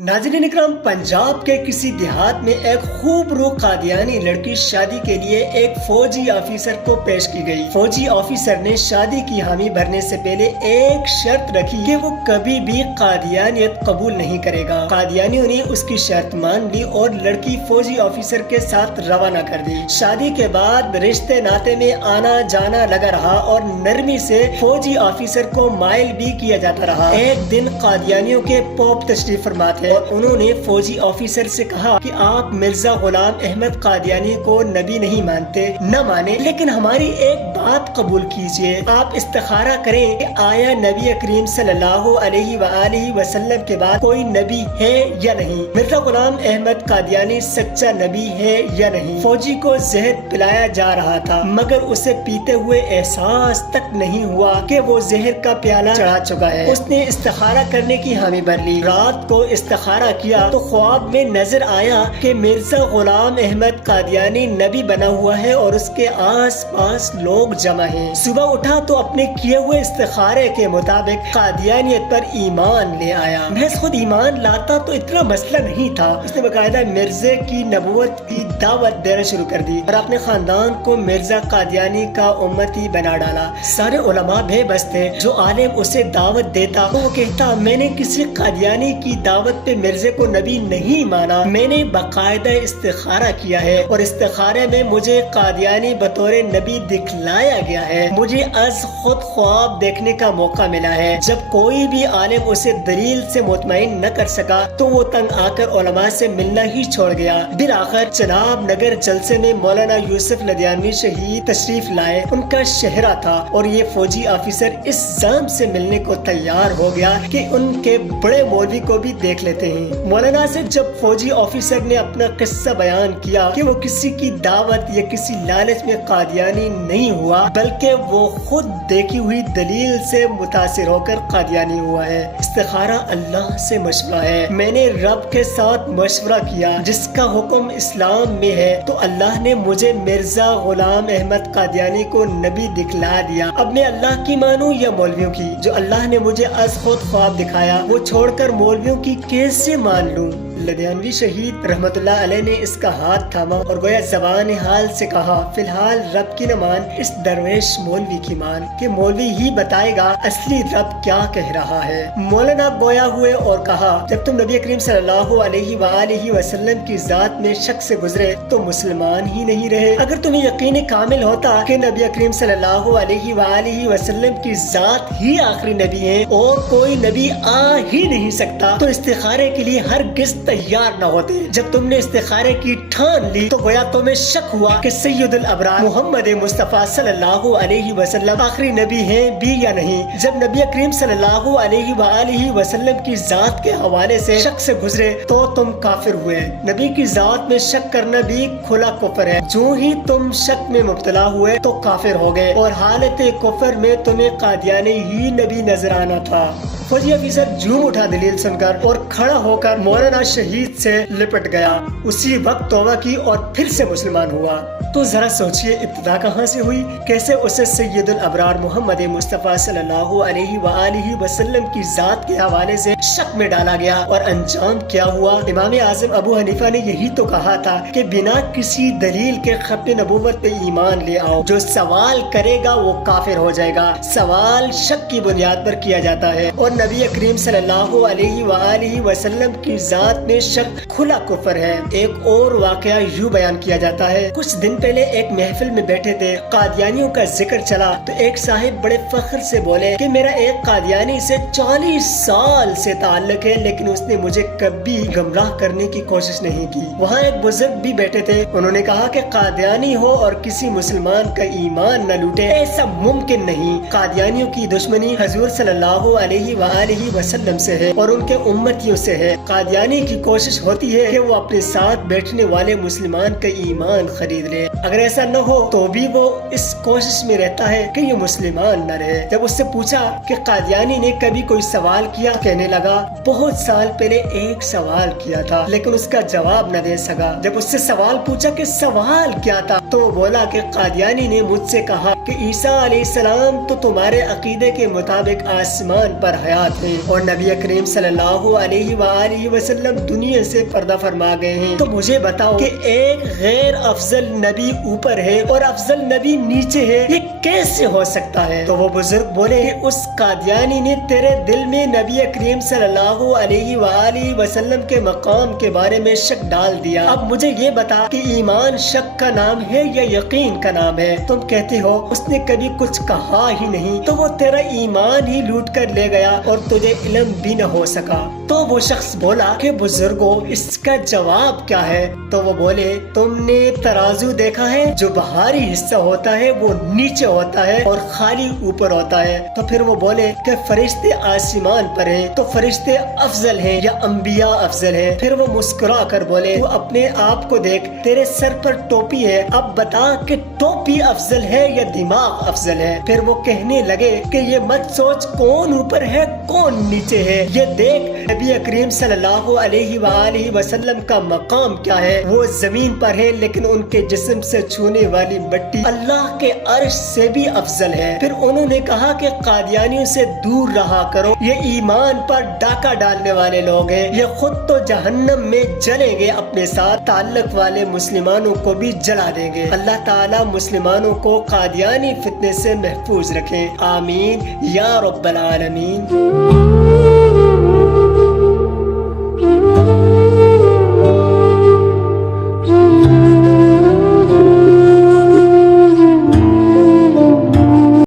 नाज़रीन इकराम, पंजाब के किसी देहात में एक खूबरू कादियानी लड़की शादी के लिए एक फौजी ऑफिसर को पेश की गई। फौजी ऑफिसर ने शादी की हामी भरने से पहले एक शर्त रखी कि वो कभी भी कादियानियत कबूल नहीं करेगा। कादियानियों ने उसकी शर्त मान ली और लड़की फौजी ऑफिसर के साथ रवाना कर दी। शादी के बाद रिश्ते नाते में आना जाना लगा रहा और नरमी से फौजी ऑफिसर को माइल भी किया जाता रहा। एक दिन कादियानियों के पोप तशरीफ फरमा थे और उन्होंने फौजी ऑफिसर से कहा कि आप मिर्जा गुलाम अहमद कादियानी को नबी नहीं मानते, न माने, लेकिन हमारी एक बात कबूल कीजिए। आप इस्तिखारा करें कि आया नबी करीम सल्लल्लाहु अलैहि वसल्लम के बाद कोई नबी है या नहीं। मिर्जा गुलाम अहमद कादियानी सच्चा नबी है या नहीं। फौजी को जहर पिलाया जा रहा था मगर उसे पीते हुए एहसास तक नहीं हुआ कि वो जहर का प्याला चढ़ा चुका है। उसने इस्तिखारा करने की हामी भर ली। रात को इस्तिखारा किया तो ख्वाब में नजर आया कि मिर्जा गुलाम अहमद कादियानी नबी बना हुआ है और उसके आस पास लोग जमा हैं। सुबह उठा तो अपने किए हुए इस्तिखारे के मुताबिक कादियानियत पर ईमान ले आया। महज खुद ईमान लाता तो इतना मसला नहीं था, उसने बाकायदा मिर्जे की नबूवत की दावत देना शुरू कर दी और अपने खानदान को मिर्जा कादियानी का उम्मती बना डाला। सारे उलमा बेबस थे। जो आलिम उसे दावत देता तो वो कहता, मैंने किसी कादियानी की दावत पे मिर्जे को नबी नहीं माना, मैंने बाकायदा इस्तिखारा किया है और इस्तिखारे में मुझे कादियानी बतौर नबी दिखलाया गया है। मुझे अज खुद ख्वाब देखने का मौका मिला है। जब कोई भी आलिम उसे दलील से मुतमईन न कर सका तो वो तंग आकर उलमा से मिलना ही छोड़ गया। फिर आखिर चनाब नगर जलसे में मौलाना यूसुफ लधियानवी शहीद तशरीफ लाए। उनका शहरा था और ये फौजी ऑफिसर इस जाम से मिलने को तैयार हो गया कि उनके बड़े मौलवी को भी देख लेते हैं। मौलाना से जब फौजी ऑफिसर ने अपना किस्सा बयान किया कि वो किसी की दावत या किसी लालच में कादियानी नहीं हुआ बल्कि वो खुद देखी हुई दलील से मुतासिर होकर कादियानी हुआ है। इस्तिखारा अल्लाह से मशवरा है। मैंने रब के साथ मशवरा किया जिसका हुक्म इस्लाम में है तो अल्लाह ने मुझे मिर्जा गुलाम अहमद कादियानी को नबी दिखला दिया। अब मैं अल्लाह की मानूं या मौलवियों की? जो अल्लाह ने मुझे अज खुद ख्वाब दिखाया वो छोड़कर मौलवियों की कैसे मान लूं? लधियानवी शहीद रहमतुल्लाह अलैह ने इसका हाथ थामा और गोया ज़बान हाल से कहा, फिलहाल रब की न मान, इस दरवेश मौलवी की मान, कि मौलवी ही बताएगा असली रब क्या कह रहा है। मौलाना गोया हुए और कहा, जब तुम नबी करीम सल्लल्लाहु अलैहि वसल्लम की जात में शक से गुजरे तो मुसलमान ही नहीं रहे। अगर तुम्हें यकीन कामिल होता कि नबी करीम सल्लल्लाहु अलैहि वसल्लम की जात ही आखिरी नबी है और कोई नबी आ ही नहीं सकता तो इस्तिखारे के लिए हरगिज़ तैयार न होते। जब तुमने इस्तिखारे की ठान ली तो गोया तुम्हें शक हुआ कि सैयदुल अबरार मोहम्मद मुस्तफा सल्लल्लाहु अलैहि वसल्लम आखिरी नबी हैं भी या नहीं। जब नबी करीम सल्लल्लाहु अलैहि वसल्लम की जात के हवाले से शक से गुजरे तो तुम काफिर हुए। नबी की जात में शक करना भी खुला कुफर है। जो ही तुम शक में मुब्तला हुए तो काफिर हो गए और हालत कुफर में तुम्हें कादियानी ही नबी नजर आना था। फौजी ऑफिसर झूम उठा दलील सुनकर और खड़ा होकर मौलाना शहीद से लिपट गया। उसी वक्त तौबा की और फिर से मुसलमान हुआ। तो जरा सोचिए इब्तिदा कहाँ से हुई, कैसे उसे सैयदुल अबरार मोहम्मद मुस्तफा सल्लल्लाहु अलैहि वसल्लम की जात के हवाले से शक में डाला गया और अंजाम क्या हुआ। इमाम आज़म अबू हनीफा ने यही तो कहा था कि बिना किसी दलील के खत्म नबूवत पे ईमान ले आओ। जो सवाल करेगा वो काफिर हो जाएगा। सवाल शक की बुनियाद पर किया जाता है और नबी करीम सल्लल्लाहु अलैहि वसल्लम की जात में शक खुला कुफर है। एक और वाकया यूं बयान किया जाता है, कुछ दिन पहले एक महफिल में बैठे थे, कादियानियों का जिक्र चला तो एक साहिब बड़े फख्र से बोले कि मेरा एक कादियानी से 40 साल से ताल्लुक है लेकिन उसने मुझे कभी गुमराह करने की कोशिश नहीं की। वहाँ एक बुजुर्ग भी बैठे थे, उन्होंने कहा कि कादियानी हो और किसी मुसलमान का ईमान न लूटे, ऐसा मुमकिन नहीं। कादियानियों की दुश्मनी हुजूर सल्लल्लाहु अलैहि वसल्लम से है और उनके उम्मतियों से है। कादियानी की कोशिश होती है कि वो अपने साथ बैठने वाले मुसलमान का ईमान खरीद ले। अगर ऐसा न हो तो भी वो इस कोशिश में रहता है कि ये मुसलमान न रहे। जब उससे पूछा कि कादियानी ने कभी कोई सवाल किया, कहने लगा बहुत साल पहले एक सवाल किया था लेकिन उसका जवाब न दे सका। जब उससे सवाल पूछा कि सवाल क्या था तो वो बोला कि कादियानी ने मुझसे कहा कि ईसा अलैहिस्सलाम तो तुम्हारे अकीदे के मुताबिक आसमान पर हयात है और नबी करीम सल्लल्लाहु अलैहि वसल्लम दुनिया से पर्दा फरमा गए हैं। तो मुझे बताओ कि एक गैर अफजल नबी ऊपर है और अफजल नबी नीचे है, ये कैसे हो सकता है? तो वो बुजुर्ग बोले कि उस कादियानी ने तेरे दिल में नबी करीम सल्लल्लाहु अलैहि वसल्लम के मकाम के बारे में शक डाल दिया। अब मुझे ये बता कि ईमान शक का नाम है या यकीन का नाम है? तुम कहते हो उसने कभी कुछ कहा ही नहीं, तो वो तेरा ईमान ही लूट कर ले गया और तुझे इल्म भी न हो सका। तो वो शख्स बोला कि बुजुर्गो इसका जवाब क्या है? तो वो बोले तुमने तराजू देखा है? जो बाहरी हिस्सा होता है वो नीचे होता है और खाली ऊपर होता है। तो फिर वो बोले कि फरिश्ते आसमान पर हैं, तो फरिश्ते अफजल हैं या अंबिया अफजल हैं? फिर वो मुस्कुरा कर बोले तू अपने आप को देख, तेरे सर पर टोपी है, अब बता कि टोपी अफजल है या दिमाग अफजल है? फिर वो कहने लगे कि ये मत सोच कौन ऊपर है कौन नीचे है, ये देख नबी करीम सल्लल्लाहु अलैहि वसल्लम का मकाम क्या है, वो जमीन पर है लेकिन उनके जिस्म से छूने वाली मिट्टी अल्लाह के अर्श से भी अफजल है। फिर उन्होंने कहा कि कादियानियों से दूर रहा करो, ये ईमान पर डाका डालने वाले लोग हैं, ये खुद तो जहन्नम में जलेंगे, अपने साथ ताल्लुक वाले मुसलमानों को भी जला देंगे। अल्लाह ताला मुसलमानों को कादियानी फितने से महफूज रखे, आमीन या रब्बल आलमीन।